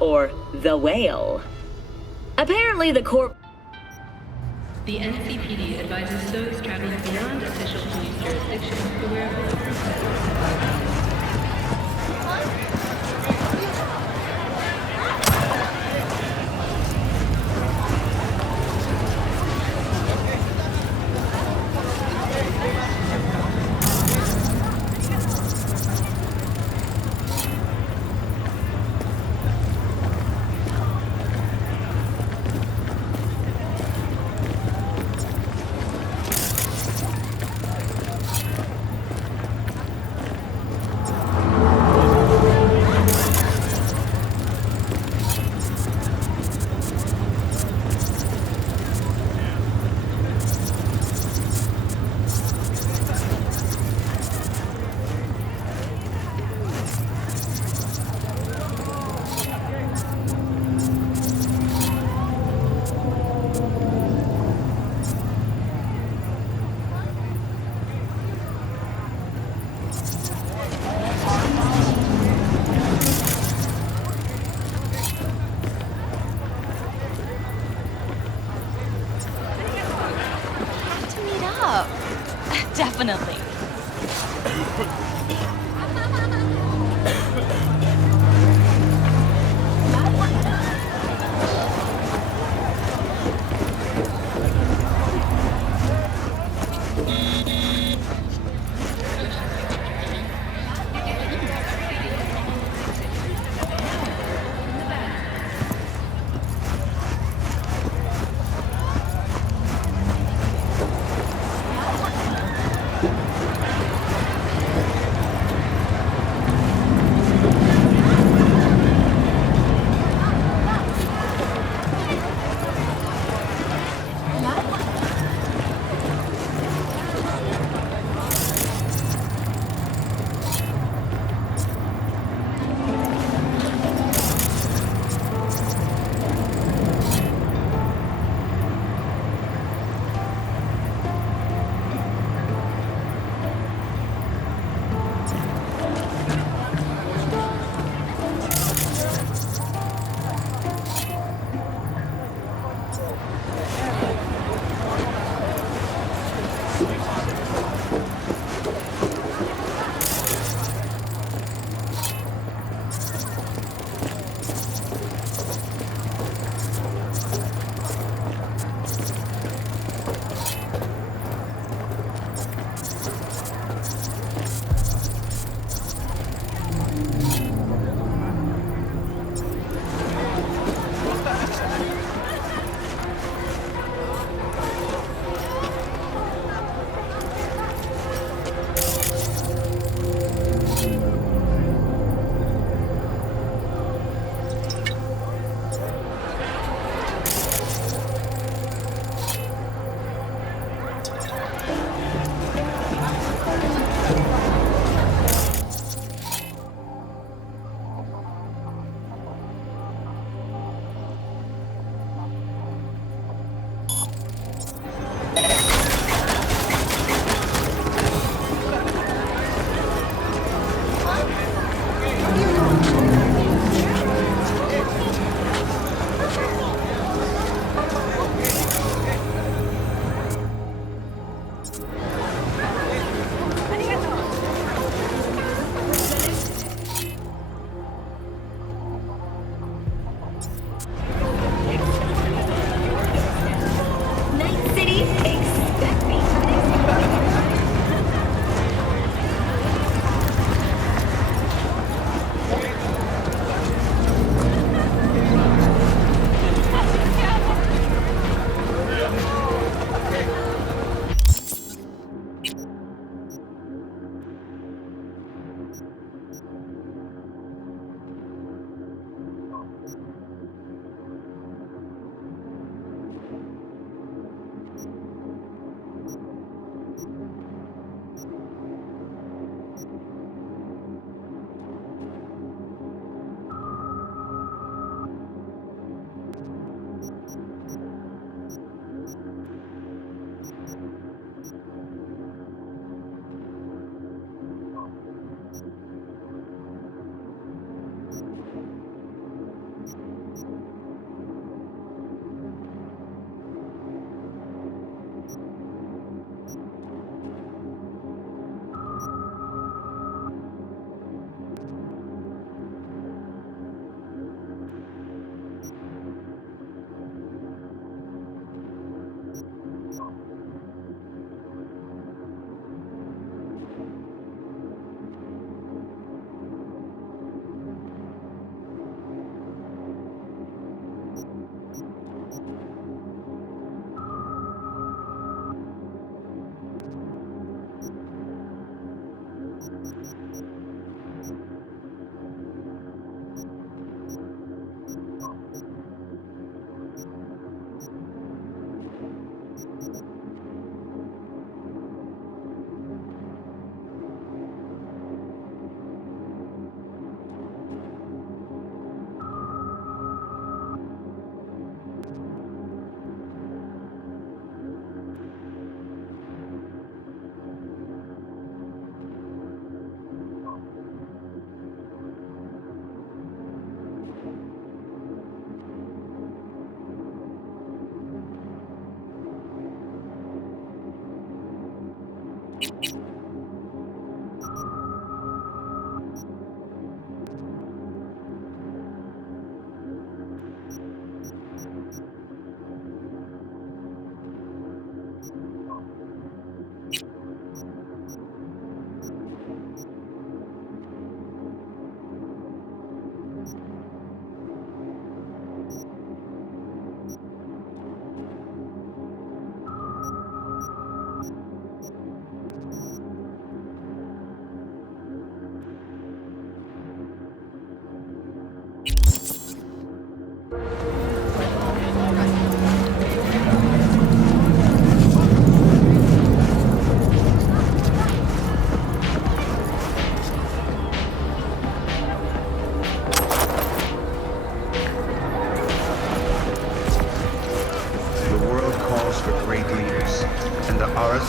or the whale. Apparently the corp... The NCPD advises those traveling beyond official police jurisdiction to wear bulletproof vests. Definitely.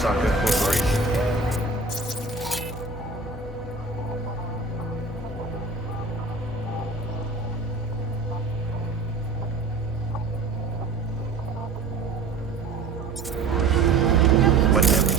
Arasaka Corporation. Whatever.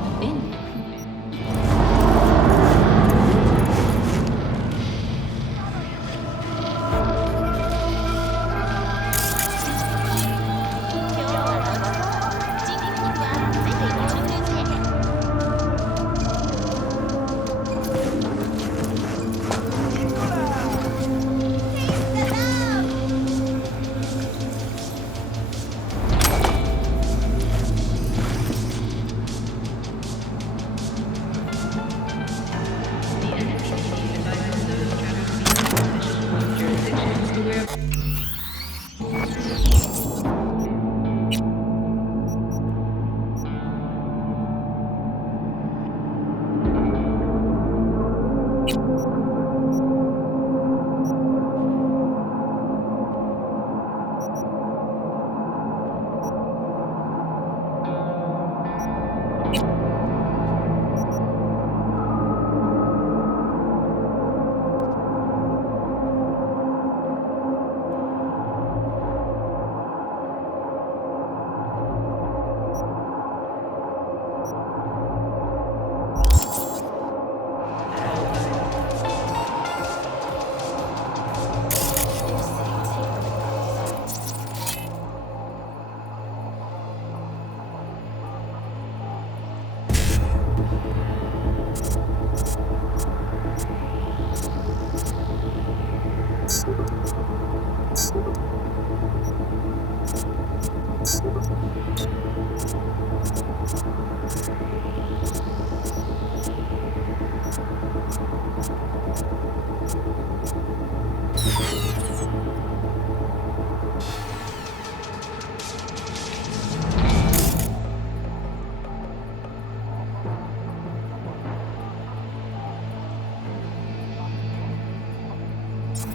been.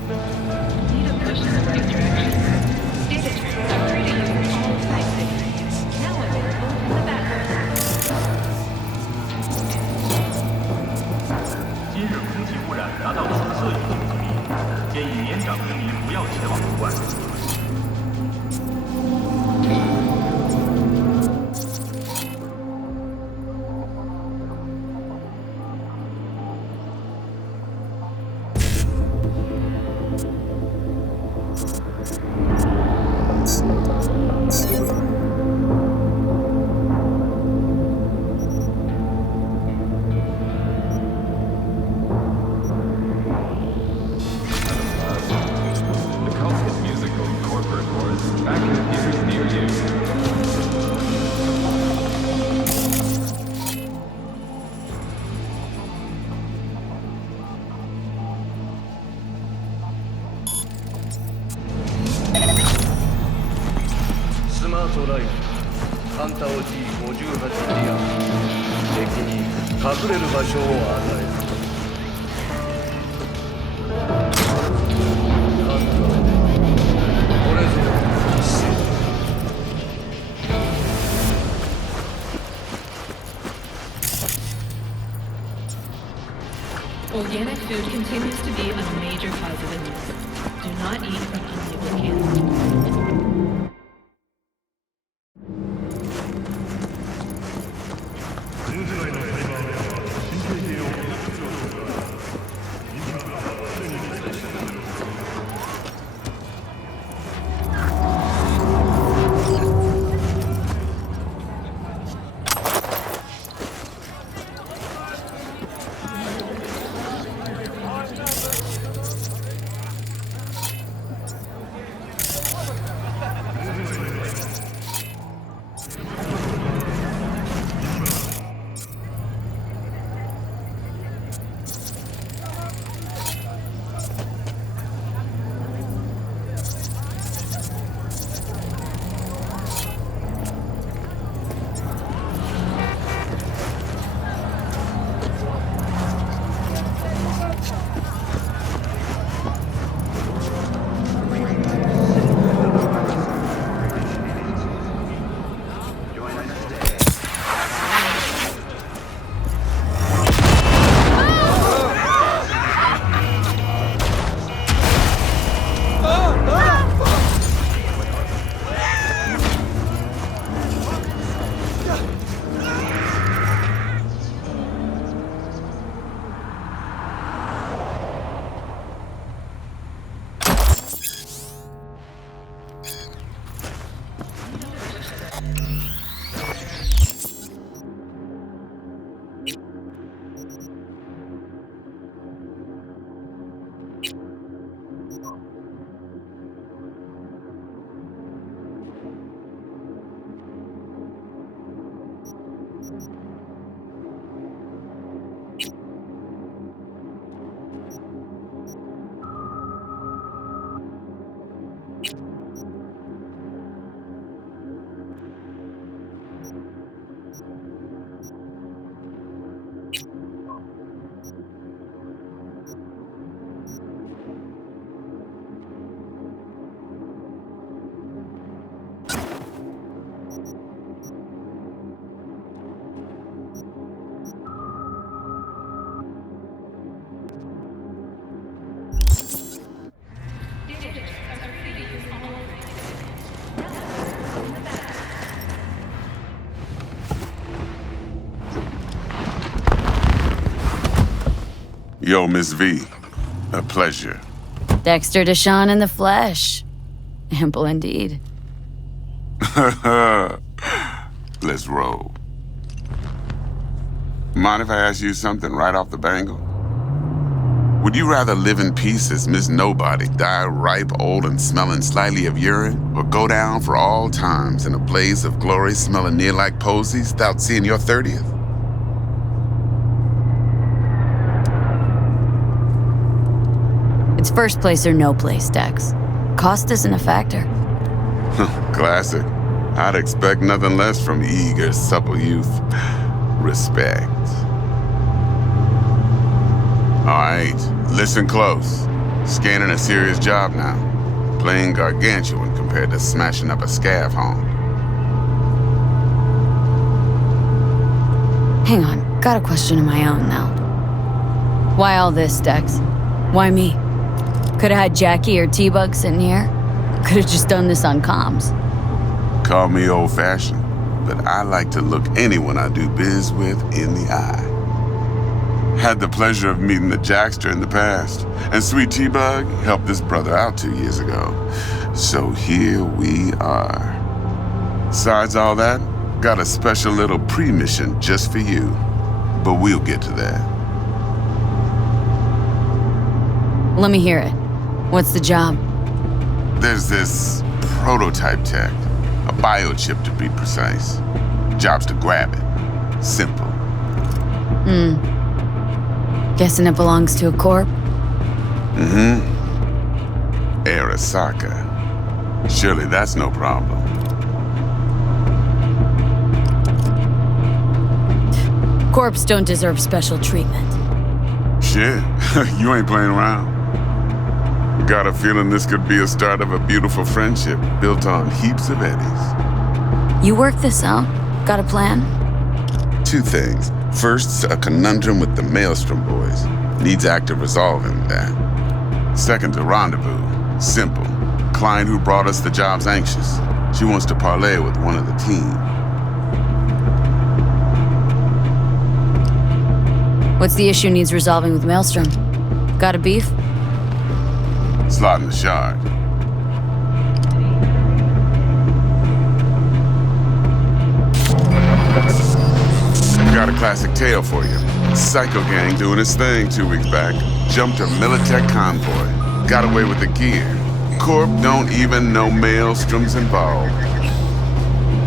Need a push in the right direction. Data turns are free to use all site signals. Now available in the background. 今日空气污染达到紫色预警级别，建议年长居民不要前往户外。 スマートライフルハンター G58 リアム敵に隠れる場所を与えるハンターこれぞ一斉 Organic food continues to be a major cause of illness. Do not eat from unlabeled cans. こ Yo, Miss V. A pleasure. Dexter Deshawn in the flesh. Ample indeed. Let's roll. Mind if I ask you something right off the bangle? Would you rather live in peace as Miss Nobody, die ripe, old, and smelling slightly of urine, or go down for all times in a blaze of glory smelling near like posies without seeing your 30th? It's first place or no place, Dex. Cost isn't a factor. Classic. I'd expect nothing less from eager, supple youth. Respect. All right, listen close. Scanning a serious job now. Playing gargantuan compared to smashing up a scav home. Hang on, got a question of my own now. Why all this, Dex? Why me? Could've had Jackie or T-Bug sitting here. Could've just done this on comms. Call me old-fashioned, but I like to look anyone I do biz with in the eye. Had the pleasure of meeting the Jackster in the past, and Sweet T-Bug helped this brother out 2 years ago. So here we are. Besides all that, got a special little pre-mission just for you. But we'll get to that. Let me hear it. What's the job? There's this prototype tech, a biochip to be precise. Job's to grab it. Simple. Guessing it belongs to a corp? Arasaka. Surely that's no problem. Corps don't deserve special treatment. Shit, you ain't playing around. Got a feeling this could be a start of a beautiful friendship built on heaps of eddies. You work this out? Got a plan? 2 things. First, a conundrum with the Maelstrom boys. Needs active resolving that. Second, a rendezvous. Simple. Client who brought us the job's anxious. She wants to parlay with one of the team. What's the issue needs resolving with Maelstrom? Got a beef? Slot in the shard. Got a classic tale for you. Psycho gang doing its thing 2 weeks back. Jumped a Militech convoy. Got away with the gear. Corp don't even know Maelstrom's involved.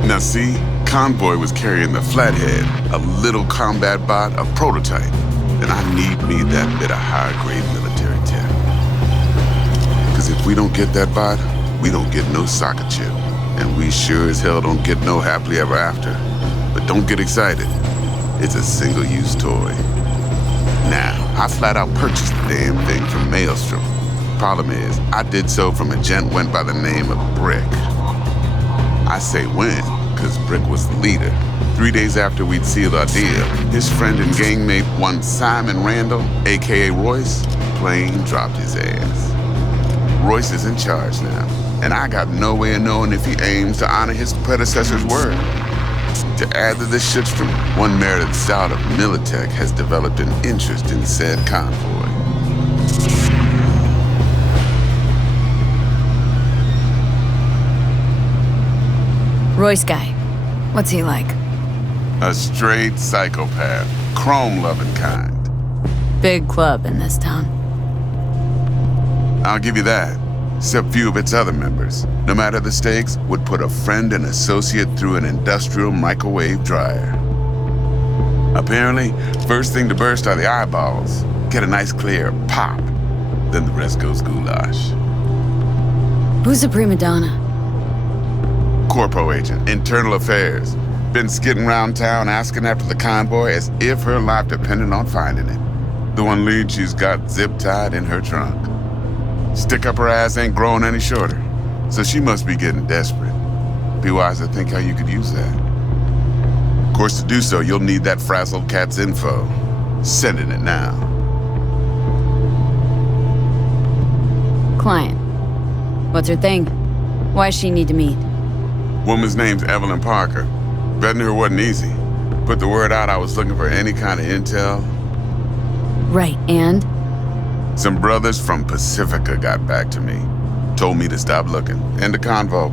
Now see, convoy was carrying the Flathead, a little combat bot, a prototype. And I need me that bit of high-grade military tech. Because if we don't get that bot, we don't get no soccer chip. And we sure as hell don't get no happily ever after. But don't get excited. It's a single-use toy. Now, I flat out purchased the damn thing from Maelstrom. Problem is, I did so from a gent went by the name of Brick. I say when, because Brick was the leader. 3 days after we'd sealed our deal, his friend and gangmate, one Simon Randall, aka Royce, plain dropped his ass. Royce is in charge now, and I got no way of knowing if he aims to honor his predecessor's word. To add to this shitstorm, one merited scout of Militech has developed an interest in said convoy. Royce guy. What's he like? A straight psychopath, chrome-loving kind. Big club in this town. I'll give you that. Except few of its other members, no matter the stakes, would put a friend and associate through an industrial microwave dryer. Apparently, first thing to burst are the eyeballs. Get a nice clear pop. Then the rest goes goulash. Who's the prima donna? Corpo agent, internal affairs. Been skidding around town asking after the convoy as if her life depended on finding it. The one lead she's got zip-tied in her trunk. Stick up her ass ain't growing any shorter, so she must be getting desperate. Be wise to think how you could use that. Of course, to do so, you'll need that frazzled cat's info. Sending it now. Client. What's her thing? Why's she need to meet? Woman's name's Evelyn Parker. Betting her wasn't easy. Put the word out I was looking for any kind of intel. Right, and? Some brothers from Pacifica got back to me. Told me to stop looking. End of convo.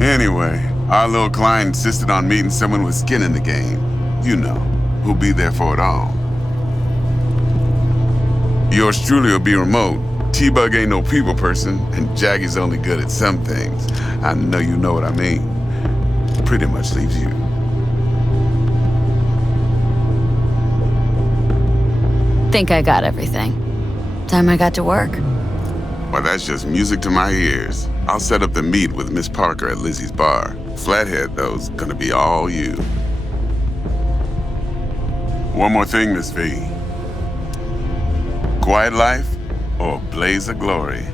Anyway, our little client insisted on meeting someone with skin in the game. You know, who'll be there for it all. Yours truly will be remote. T-Bug ain't no people person, and Jaggy's only good at some things. I know you know what I mean. Pretty much leaves you. Think I got everything. Time I got to work. Well, that's just music to my ears. I'll set up the meet with Miss Parker at Lizzie's bar. Flathead, though's gonna be all you. One more thing, Miss V. Quiet life or blaze of glory?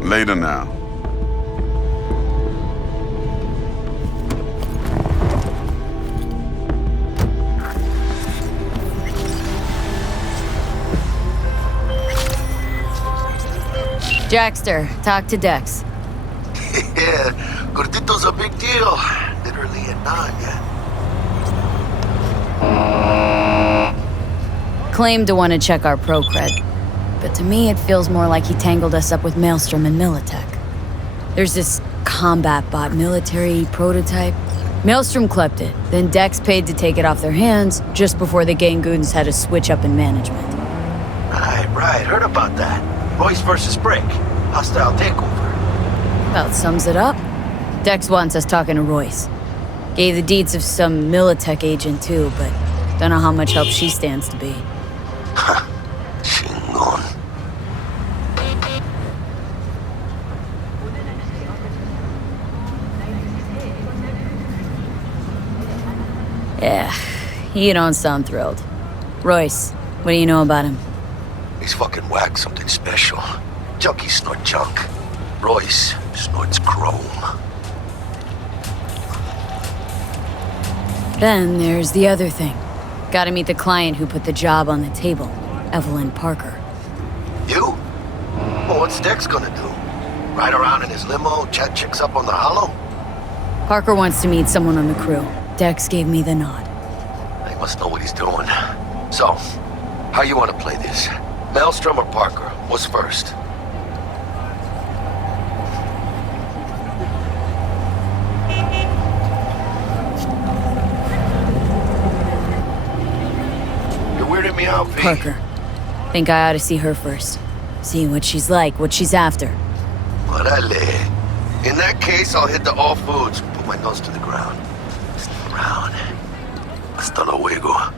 Later now. Jackster, talk to Dex. Yeah, Gordito's a big deal. Literally a nine, yeah. Claimed to want to check our pro cred, but to me it feels more like he tangled us up with Maelstrom and Militech. There's this combat bot military prototype. Maelstrom clept it, then Dex paid to take it off their hands just before the Gangoons had a switch up in management. Right, heard about that. Royce versus Brick. Hostile takeover. About sums it up. Dex wants us talking to Royce. Gave the deeds of some Militech agent too, but don't know how much help she stands to be. Chingon. Yeah, you don't sound thrilled. Royce, what do you know about him? He's fucking whack, something special. Junkies snort junk. Royce snorts chrome. Then there's the other thing. Gotta meet the client who put the job on the table, Evelyn Parker. You? Well, what's Dex gonna do? Ride around in his limo, chat chicks up on the hollow? Parker wants to meet someone on the crew. Dex gave me the nod. He must know what he's doing. So, how you want to play this? Maelstrom or Parker? What's first? You're weirding me out, V. Parker. Think I ought to see her first. See what she's like, what she's after. Orale. In that case, I'll hit the all foods. Put my nose to the ground. Stick around. Hasta luego.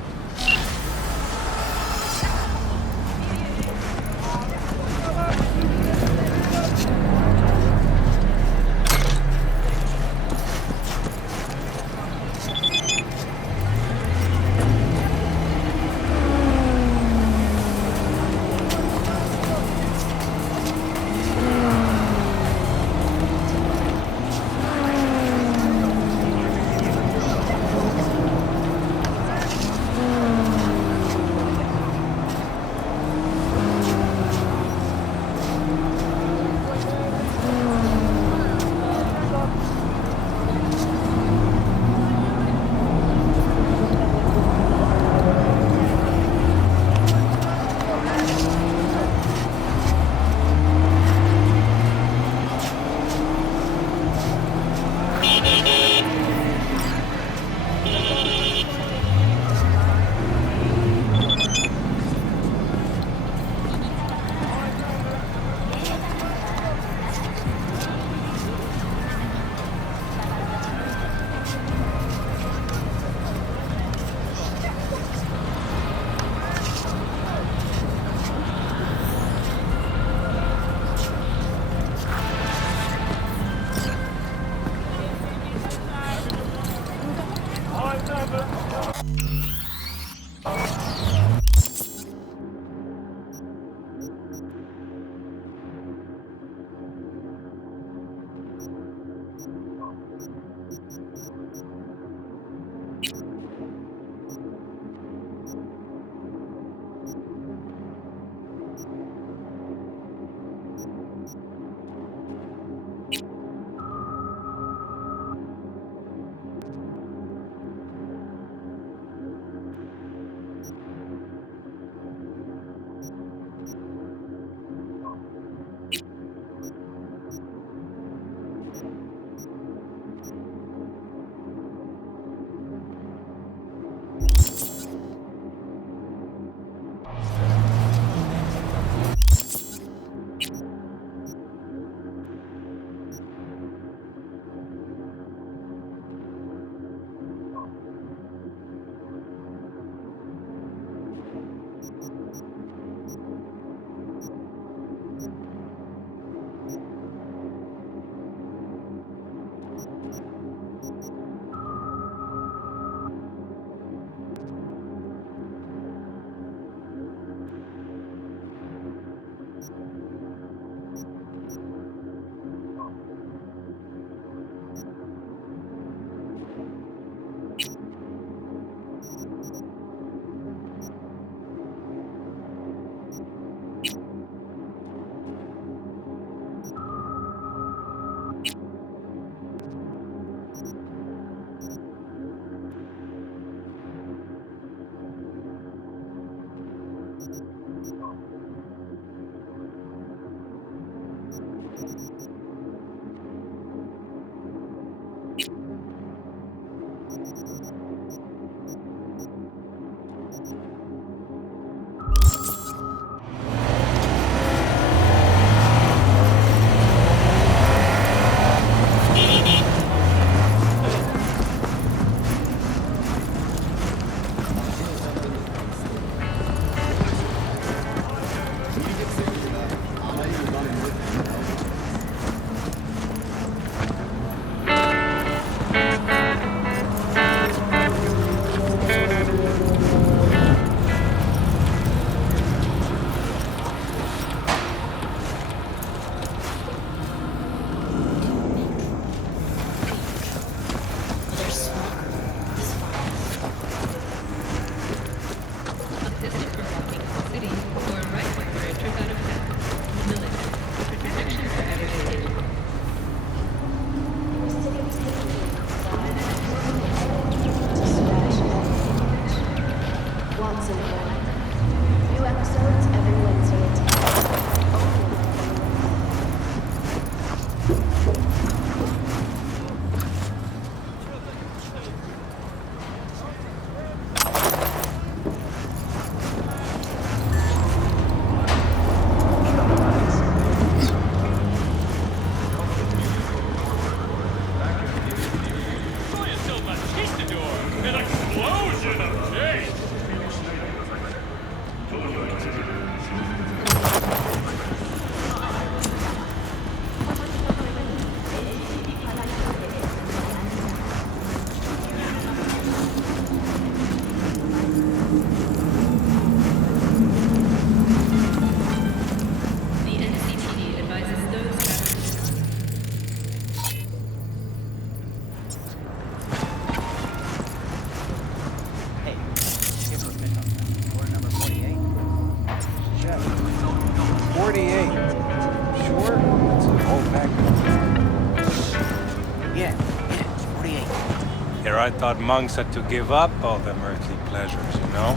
I thought monks had to give up all them earthly pleasures, you know?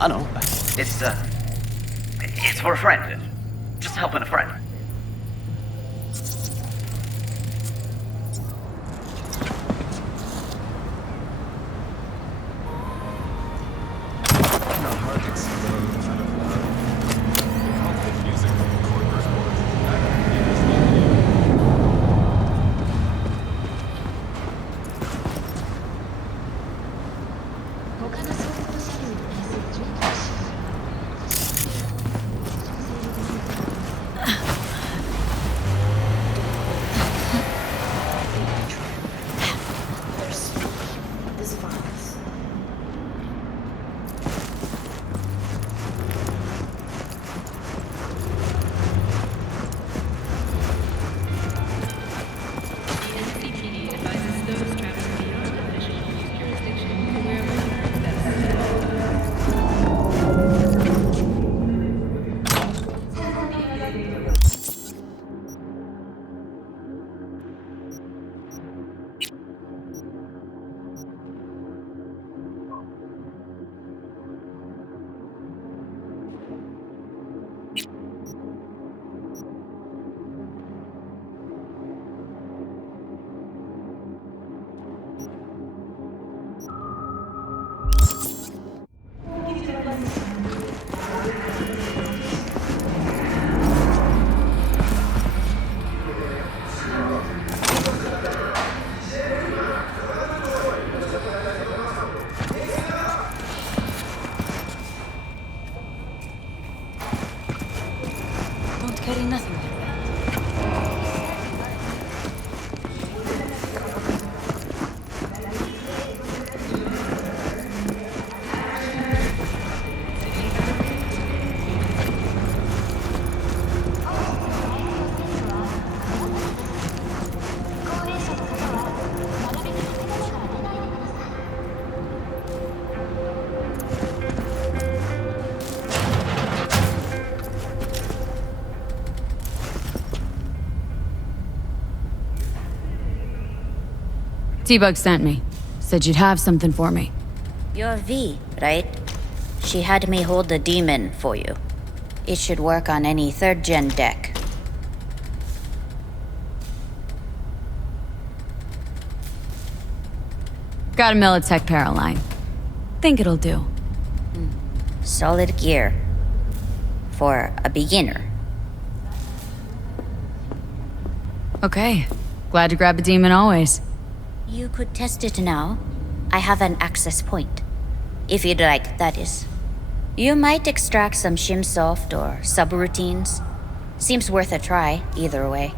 I know. It's for a friend. Just helping a friend. Carry nothing like that. T-Bug sent me. Said you'd have something for me. You're V, right? She had me hold the demon for you. It should work on any 3rd gen deck. Got a Militech Paraline. Think it'll do. Solid gear. For a beginner. Okay. Glad to grab a demon always. You could test it now. I have an access point. If you'd like, that is. You might extract some shimsoft or subroutines. Seems worth a try, either way.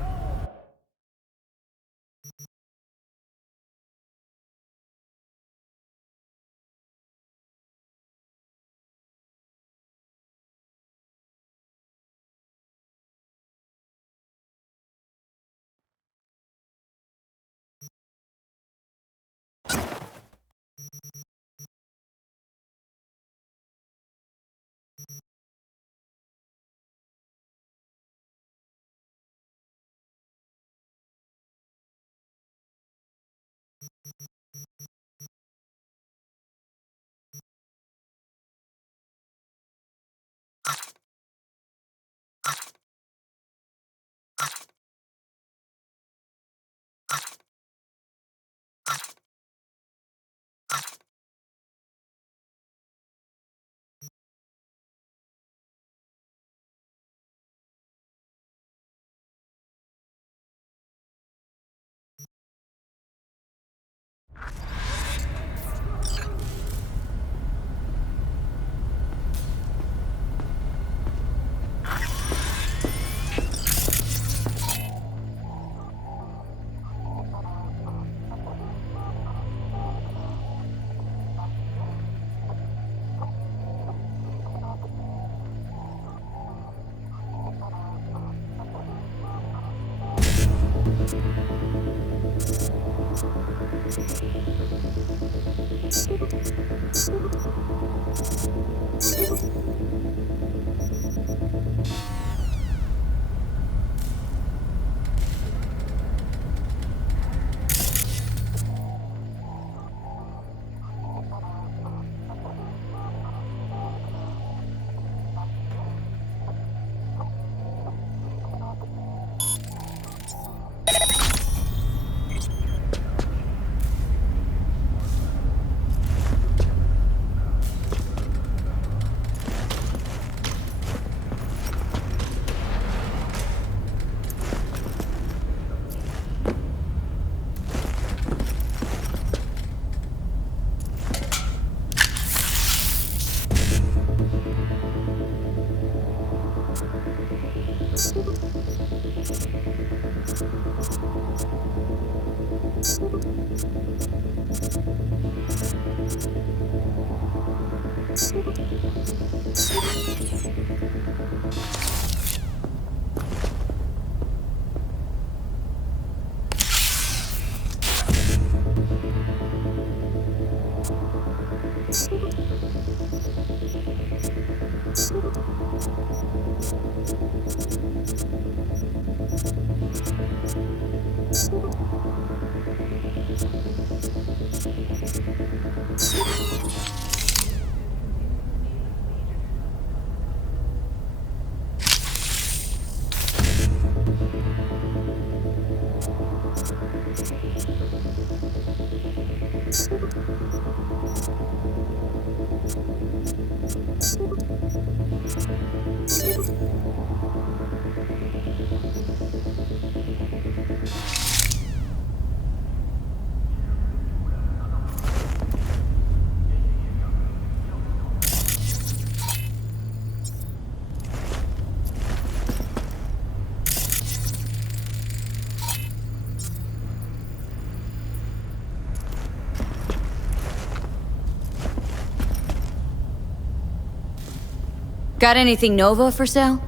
Got anything Nova for sale?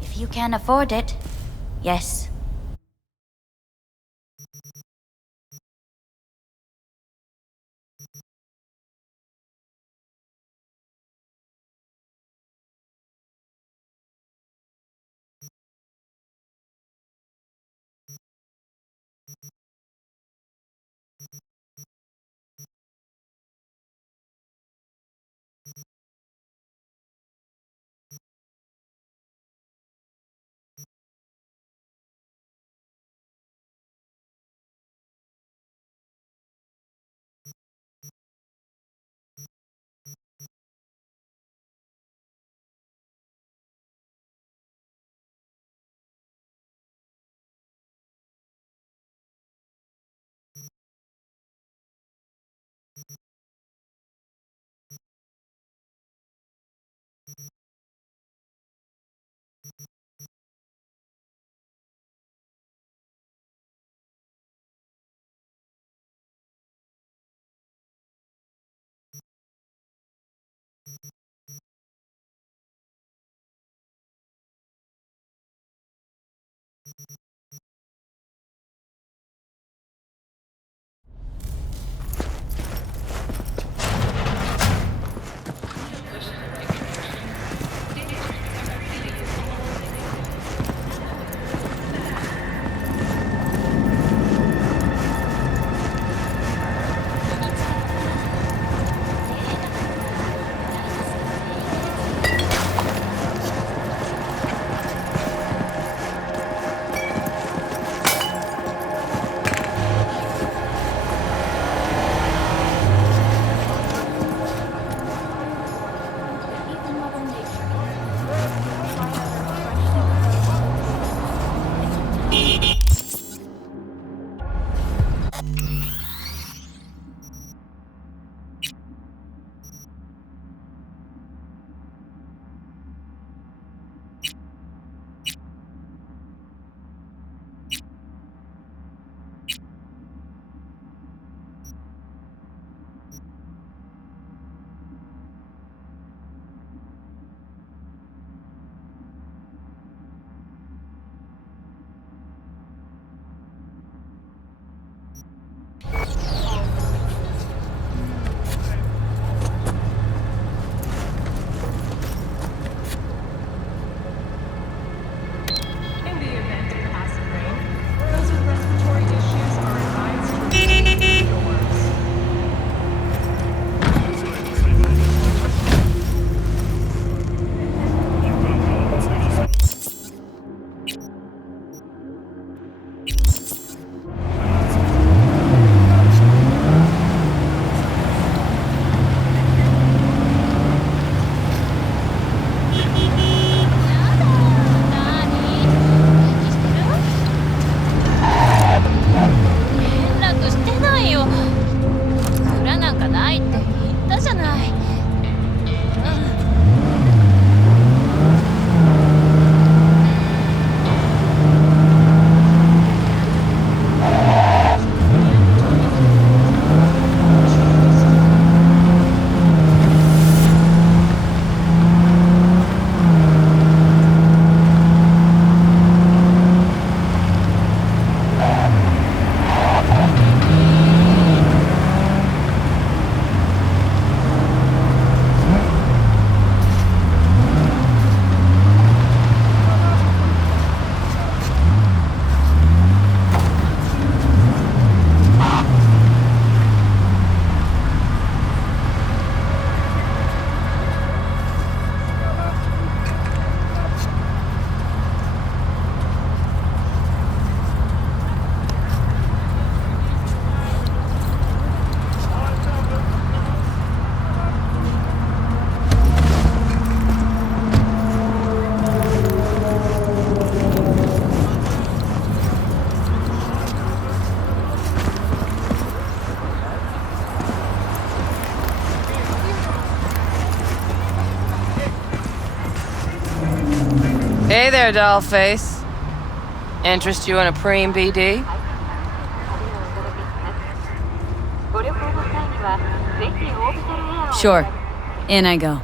If you can afford it, yes. there, dollface. Interest you in a preem BD? Sure. In I go.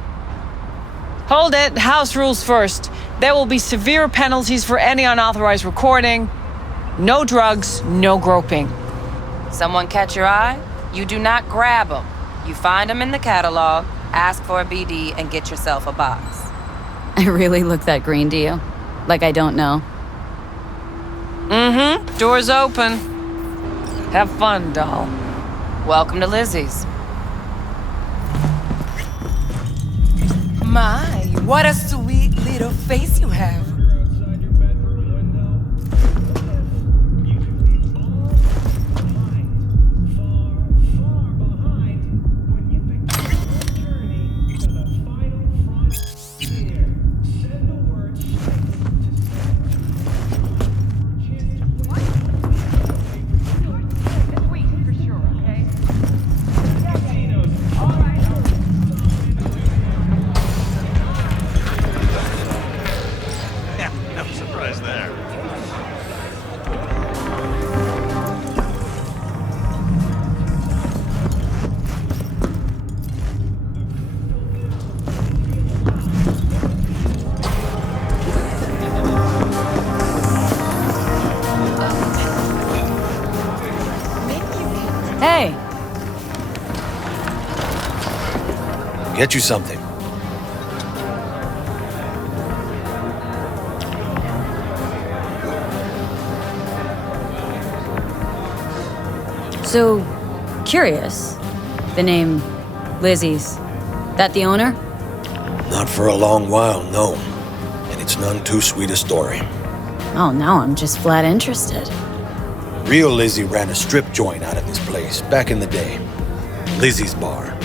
Hold it. House rules first. There will be severe penalties for any unauthorized recording. No drugs, no groping. Someone catch your eye? You do not grab them. You find them in the catalog, ask for a BD, and get yourself a box. I really look that green to you? Like I don't know? Mm-hmm. Door's open. Have fun, doll. Welcome to Lizzie's. My, what a sweet little face you have. Hey! Get you something. So, curious. The name Lizzie's. That the owner? Not for a long while, no. And it's none too sweet a story. Oh, now I'm just flat interested. Real Lizzie ran a strip joint out of this place back in the day. Lizzie's Bar.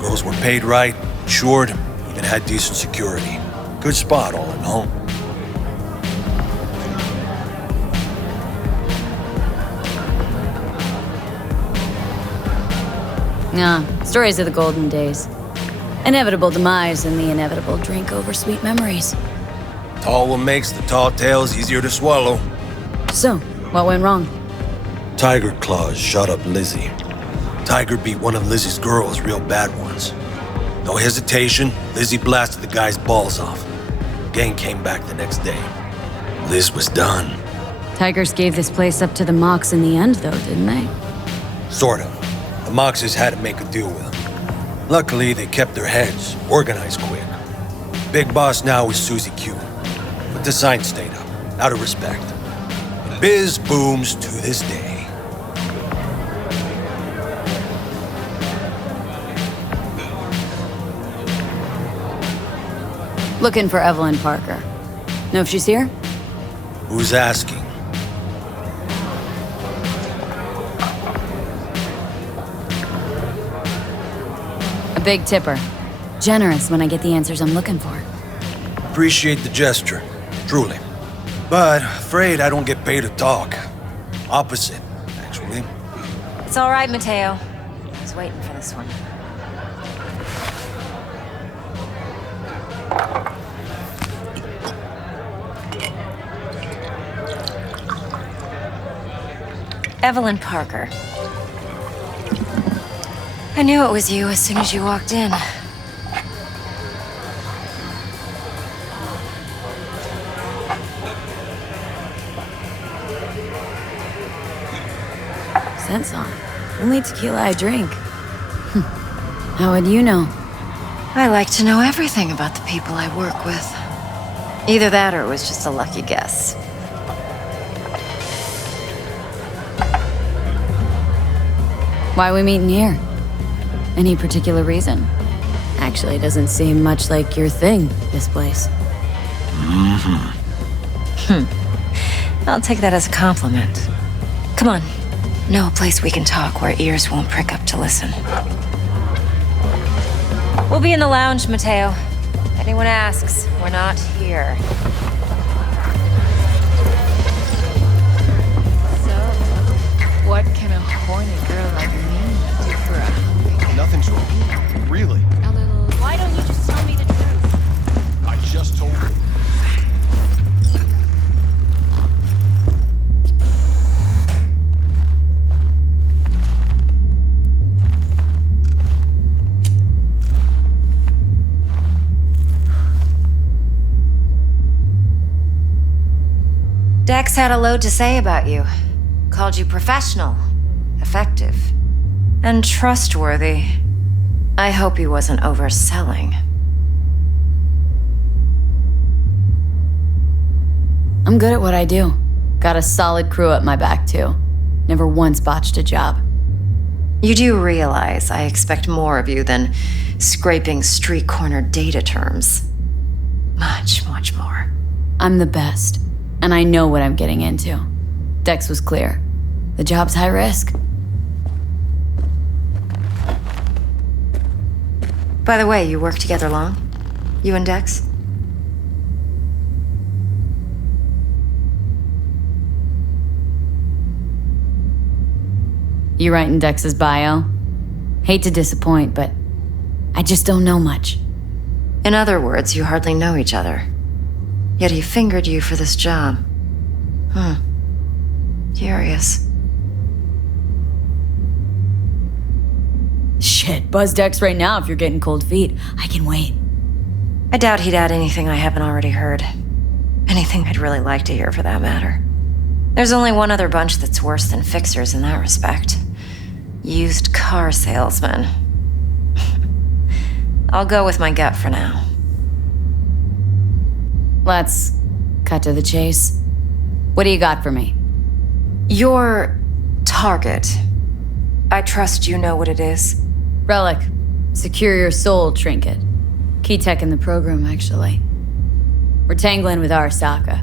Girls were paid right, insured, even had decent security. Good spot, all in all. Stories of the golden days. Inevitable demise and the inevitable drink over sweet memories. Tall what makes the tall tales easier to swallow. So, what went wrong? Tiger Claws shot up Lizzie. Tiger beat one of Lizzie's girls real bad once. No hesitation, Lizzie blasted the guy's balls off. Gang came back the next day. Liz was done. Tigers gave this place up to the Mox in the end, though, didn't they? Sort of. The Moxes had to make a deal with them. Luckily, they kept their heads, organized quick. Big boss now is Susie Q. But the sign stayed up, out of respect. And biz booms to this day. Looking for Evelyn Parker. Know if she's here? Who's asking? A big tipper. Generous when I get the answers I'm looking for. Appreciate the gesture, truly. But afraid I don't get paid to talk. Opposite, actually. It's all right, Mateo. I was waiting for this one. Evelyn Parker. I knew it was you as soon as you walked in. Sense on. Only tequila I drink. How would you know? I like to know everything about the people I work with. Either that or it was just a lucky guess. Why we meeting here? Any particular reason? Actually, it doesn't seem much like your thing, this place. I'll take that as a compliment. Come on. Know a place we can talk where ears won't prick up to listen. We'll be in the lounge, Mateo. If anyone asks, we're not here. So, what can a horny girl like me do for a hungry? Nothing's wrong. Really. A little. Why don't you just tell me the truth? I just told you. Dex had a load to say about you. Called you professional, effective, and trustworthy. I hope he wasn't overselling. I'm good at what I do. Got a solid crew at my back, too. Never once botched a job. You do realize I expect more of you than scraping street corner data terms. Much, much more. I'm the best, and I know what I'm getting into. Dex was clear. The job's high risk. By the way, you work together long? You and Dex? You writing Dex's bio? Hate to disappoint, but I just don't know much. In other words, you hardly know each other. Yet he fingered you for this job. Curious. Shit, buzz Dex right now if you're getting cold feet. I can wait. I doubt he'd add anything I haven't already heard. Anything I'd really like to hear, for that matter. There's only one other bunch that's worse than fixers in that respect. Used car salesmen. I'll go with my gut for now. Let's cut to the chase. What do you got for me? Your target. I trust you know what it is. Relic. Secure your soul trinket. Key tech in the program, actually. We're tangling with Arasaka.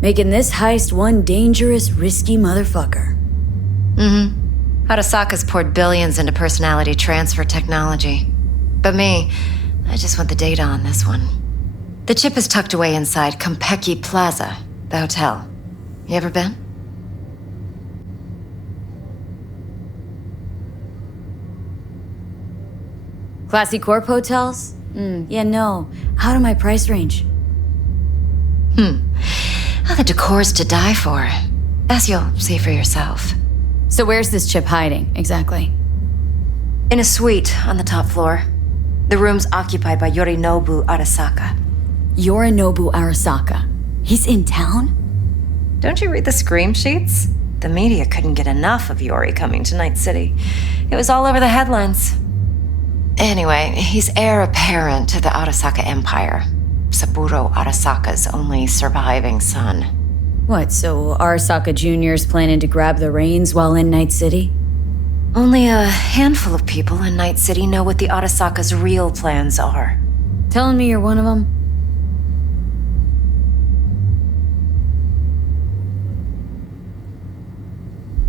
Making this heist one dangerous, risky motherfucker. Arasaka's poured billions into personality transfer technology. But me, I just want the data on this one. The chip is tucked away inside Kompeki Plaza, the hotel. You ever been? Classy corp hotels? Yeah, no. Out of my price range. Oh, the decor's to die for. As you'll see for yourself. So where's this chip hiding, exactly? In a suite on the top floor. The room's occupied by Yorinobu Arasaka. Yorinobu Arasaka? He's in town? Don't you read the scream sheets? The media couldn't get enough of Yori coming to Night City. It was all over the headlines. Anyway, he's heir apparent to the Arasaka Empire. Saburo Arasaka's only surviving son. What, so Arasaka Jr.'s planning to grab the reins while in Night City? Only a handful of people in Night City know what the Arasaka's real plans are. Telling me you're one of them?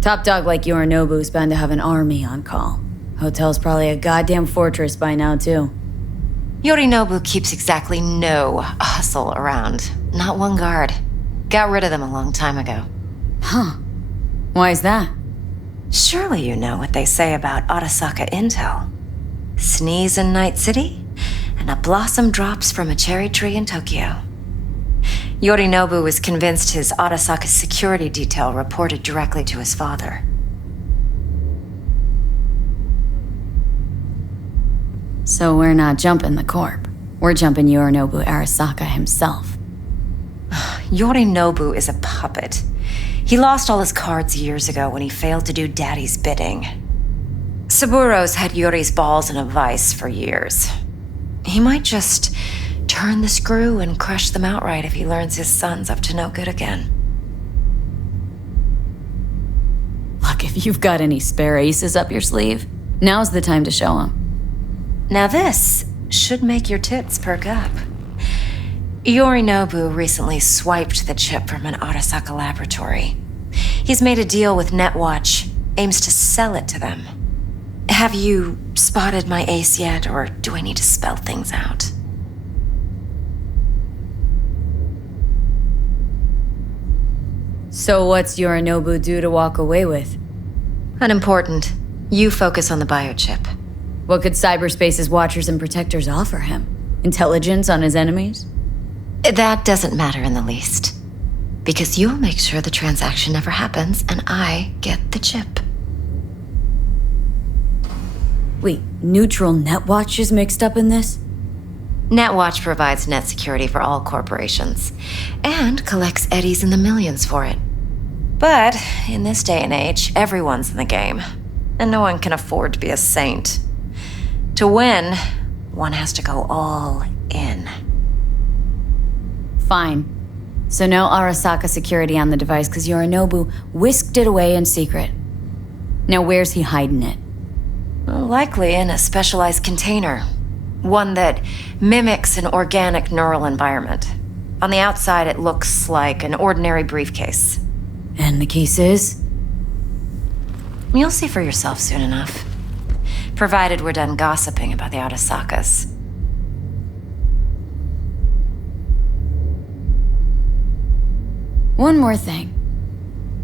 Top dog like Yorinobu's bound to have an army on call. Hotel's probably a goddamn fortress by now, too. Yorinobu keeps exactly no hustle around. Not one guard. Got rid of them a long time ago. Huh. Why is that? Surely you know what they say about Arasaka intel. Sneeze in Night City, and a blossom drops from a cherry tree in Tokyo. Yorinobu was convinced his Arasaka security detail reported directly to his father. So we're not jumping the corp. We're jumping Yorinobu Arasaka himself. Yorinobu is a puppet. He lost all his cards years ago when he failed to do Daddy's bidding. Saburo's had Yori's balls in a vice for years. He might just turn the screw and crush them outright if he learns his son's up to no good again. Look, if you've got any spare aces up your sleeve, now's the time to show them. Now this should make your tits perk up. Yorinobu recently swiped the chip from an Arasaka laboratory. He's made a deal with Netwatch, aims to sell it to them. Have you spotted my ace yet, or do I need to spell things out? So what's Yorinobu due to walk away with? Unimportant. You focus on the biochip. What could cyberspace's watchers and protectors offer him? Intelligence on his enemies? That doesn't matter in the least. Because you'll make sure the transaction never happens, and I get the chip. Wait, neutral Netwatch is mixed up in this? Netwatch provides net security for all corporations, and collects eddies in the millions for it. But in this day and age, everyone's in the game, and no one can afford to be a saint. To win, one has to go all in. Fine. So no Arasaka security on the device because Yorinobu whisked it away in secret. Now where's he hiding it? Well, likely in a specialized container. One that mimics an organic neural environment. On the outside, it looks like an ordinary briefcase. And the case is? You'll see for yourself soon enough. Provided we're done gossiping about the Arasakas. One more thing.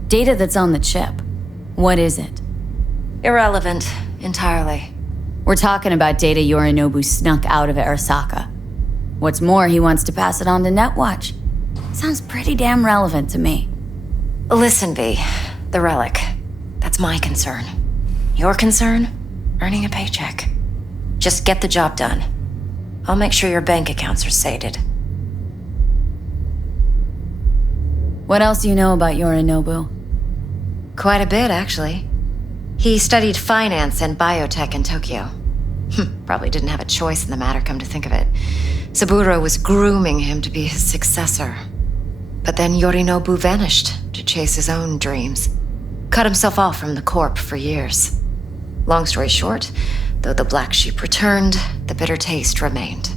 Data that's on the chip. What is it? Irrelevant, entirely. We're talking about data Yorinobu snuck out of Arasaka. What's more, he wants to pass it on to Netwatch. Sounds pretty damn relevant to me. Listen, V. The relic. That's my concern. Your concern? Earning a paycheck. Just get the job done. I'll make sure your bank accounts are sated. What else do you know about Yorinobu? Quite a bit, actually. He studied finance and biotech in Tokyo. Probably didn't have a choice in the matter, come to think of it. Saburo was grooming him to be his successor. But then Yorinobu vanished to chase his own dreams. Cut himself off from the Corp for years. Long story short, though the black sheep returned, the bitter taste remained.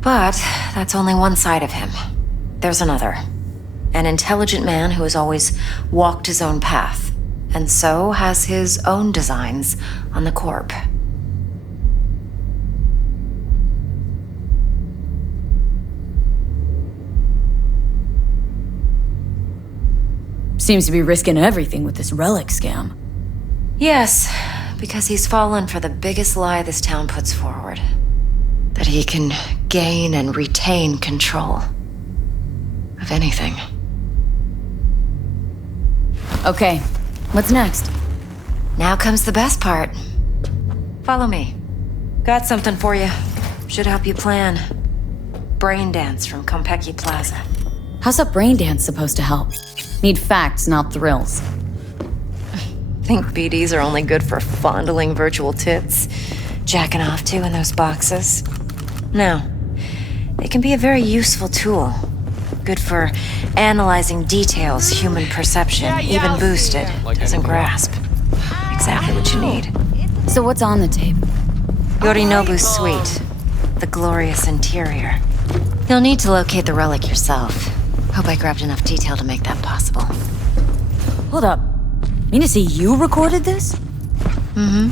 But that's only one side of him. There's another. An intelligent man who has always walked his own path, and so has his own designs on the Corp. Seems to be risking everything with this relic scam. Yes, because he's fallen for the biggest lie this town puts forward. That he can gain and retain control of anything. Okay, what's next? Now comes the best part. Follow me. Got something for you. Should help you plan. Brain dance from Konpeki Plaza. How's a brain dance supposed to help? Need facts, not thrills. Think BDs are only good for fondling virtual tits? Jacking off to in those boxes? No. They can be a very useful tool. Good for analyzing details human perception, even boosted, doesn't grasp. Exactly what you need. So what's on the tape? Yorinobu's suite. The glorious interior. You'll need to locate the relic yourself. Hope I grabbed enough detail to make that possible. Hold up. Mean to say you recorded this? Mm-hmm.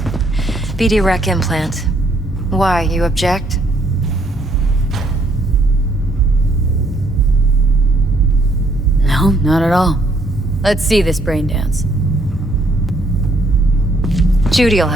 BD rec implant. Why, you object? No, not at all. Let's see this brain dance. Judy'll